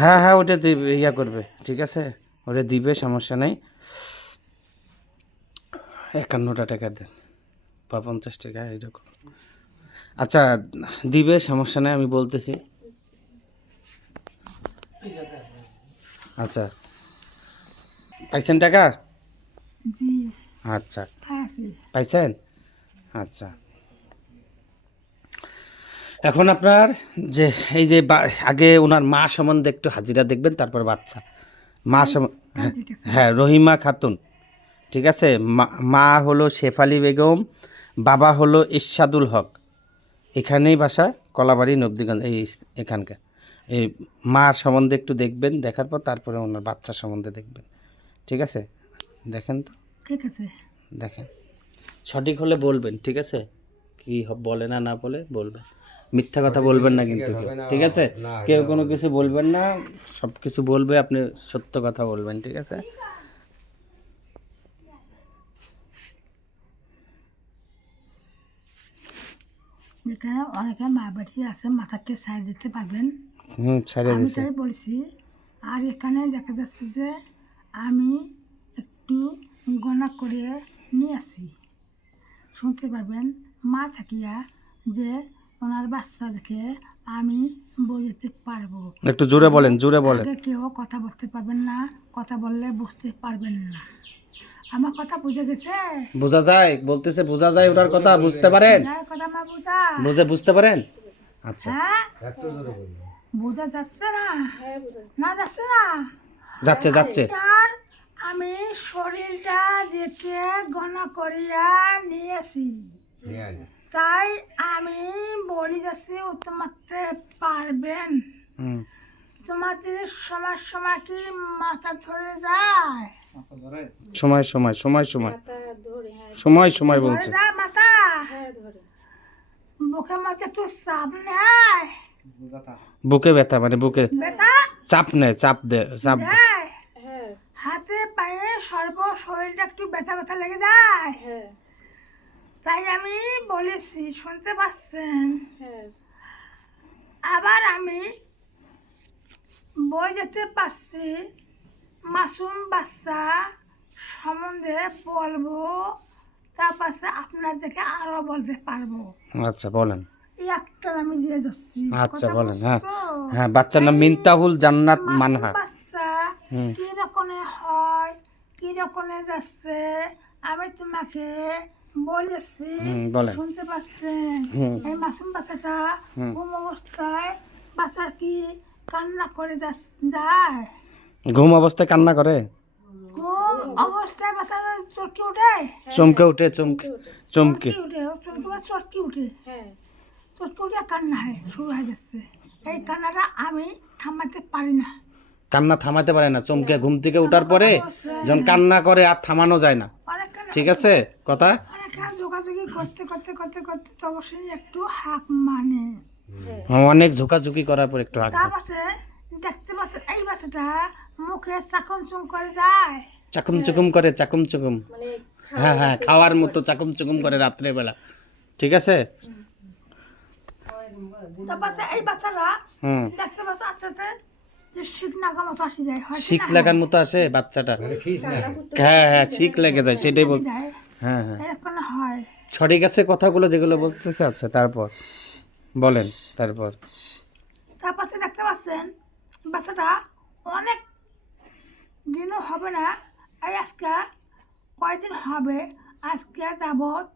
হ্যাঁ হ্যাঁ ওটা ইয়া করবে, ঠিক আছে, ওটা দিবে, সমস্যা নেই। 51টা টাকা দেন বা 50 টাকা এরকম। আচ্ছা দিবে, সমস্যা নেই, আমি বলতেছি। আচ্ছা পাইছেন টাকা? জি আচ্ছা আছে। পাইছেন। আচ্ছা এখন আপনার যে এই যে আগে ওনার মা সম্বন্ধে একটু হাজিরা দেখবেন, তারপর বাচ্চা। মা হ্যাঁ ঠিক আছে। হ্যাঁ, রহিমা খাতুন, ঠিক আছে। মা হলো শেফালি বেগম, বাবা হলো ইরশাদুল হক। এখানেই বাসা, কলাবাড়ি নবদিগঞ্জ, এই এখানকার। এই মার সম্বন্ধে একটু দেখবেন, দেখার পর তারপরে ওনার বাচ্চা সম্বন্ধে দেখবেন, ঠিক আছে। দেখেন তো, ঠিক আছে। দেখেন, সঠিক হলে বলবেন, ঠিক আছে। কি বলে না না বলে বলবেন, মিথ্যা কথা বলবেন না কিন্তু কেউ, ঠিক আছে। কেউ কোনো কিছু বলবেন না, সব কিছু বলবে, আপনি সত্য কথা বলবেন, ঠিক আছে। যেখানে অনেকে মা বাড়ি আছে, মাথাকে সাইড দিতে পারবেন, ছেড়ে আমি দিছে। তাই বলছি। আর এখানে দেখা যাচ্ছে যে আমি একটু গণা করে নিয়ে আসি, শুনতে পারবেন। মা থাকিয়া যে ওনার বাচ্চা দেখে আমি বোঝাতে পারবো। একটু জোরে বলেন, জোরে বলেন। আগে কেউ কথা বলতে পারবেন না, কথা বললে বুঝতে পারবেন না। আমার কথা বুঝে গেছে? বোঝা যায়, বলতেছে বোঝা যায়, ওটার কথা বুঝতে পারেন, যার কথা মা বুঝা, বুঝতে পারেন। আচ্ছা হ্যাঁ বোঝা যাচ্ছে না? না যাচ্ছে না? যাচ্ছে যাচ্ছে। আর আমি শরীরটা দেখে গণনা করিয়া নিয়েছি, তাই আমি বলি যাচ্ছি তোমাতে পারবেন। হুম তোমাদের সময় সময় কি মাথা ধরে যায়? সময় সময় সময় সময় সময় সময় ধরে বলছে। যায় মাথা? বুকের মধ্যে একটু চাপ নেয়, বুকে ব্যথা, মানে বুকে ব্যথা চাপ নেয়, চাপ দেয়, চাপ দেয়। দেয়, হাতে পায়ে সর্ব শরীরটা একটু ব্যথা ব্যথা লেগে যায়। তাই আমি বলেছি, শুনতে পাচ্ছেন। আবার আমি বই যেতে পারছি, মাসুম বাচ্চা সম্বন্ধে বলবো, তার পাশে আপনাদেরকে আরো বলতে পারবো। আচ্ছা বলেন। এই একটা আমি দিয়ে যাচ্ছি। আচ্ছা কথা বলেন। হ্যাঁ বুঝছো? হ্যাঁ, বাচ্চার নাম মিনতাহুল জান্নাত মাসুম মানহা। বাচ্চা হুম কি রকমের হয়, কি রকমের যাচ্ছে, আমি তোমাকে বলেছি, বলেন। শুনতে পাচ্ছেন। হুম এই মাসুম বাচ্চাটা ঘুম অবস্থায় বাচ্চার কি কান্না করে যায়? ঘুম অবস্থায় কান্না করে? ঘুম অবস্থায় বাচ্চার চটকি উঠে, চমকে উঠে, চমকে চমকে। চটকি উঠে, চটকি উঠে, চটকি উঠে কান্না হয়, শুরু হয়ে যাচ্ছে। এই কান্নাটা আমি থামাতে পারি না। কান্না থামাতে পারে না, চমকে ঘুম থেকে ওঠার পরে যখন কান্না করে আর থামানো যায় না, ঠিক আছে কথা। অনেকক্ষণ যোগাযোগি করতে করতে করতে করতে তো অবশ্যই একটু হাঁক মানে। অনেক ঝোঁকাঝুঁকি করার পর একটু তার আগে পাশে দেখতে পাচ্ছে এই বাচ্চাটা মুখে চাকন চুম করে যায়, চাকুম চুকুম করে, চাকুম চুকুম। হ্যাঁ হ্যাঁ, খাওয়ার মতো চাকুম চুকুম করে রাত্রে বেলা, ঠিক আছে। তার পাশে এই বাচ্চাটা হুম দেখতে পাচ্ছে আস্তে আস্তে যে শিক নাগা মতো আসি যায়, হয় শিক লাগার মতো আসে বাচ্চাটার। হ্যাঁ হ্যাঁ, শিক লেগে যায়, সেটাই বল। যায়, হ্যাঁ হ্যাঁ, এরকম হয়। সঠিক আছে কথাগুলো যেগুলো বলতেছে। আচ্ছা তারপর বলেন, তারপর। তার পাশে দেখতে পাচ্ছেন বাচ্চাটা অনেক দিনও হবে না, এই আজকে কয়দিন হবে, আজকে যাবত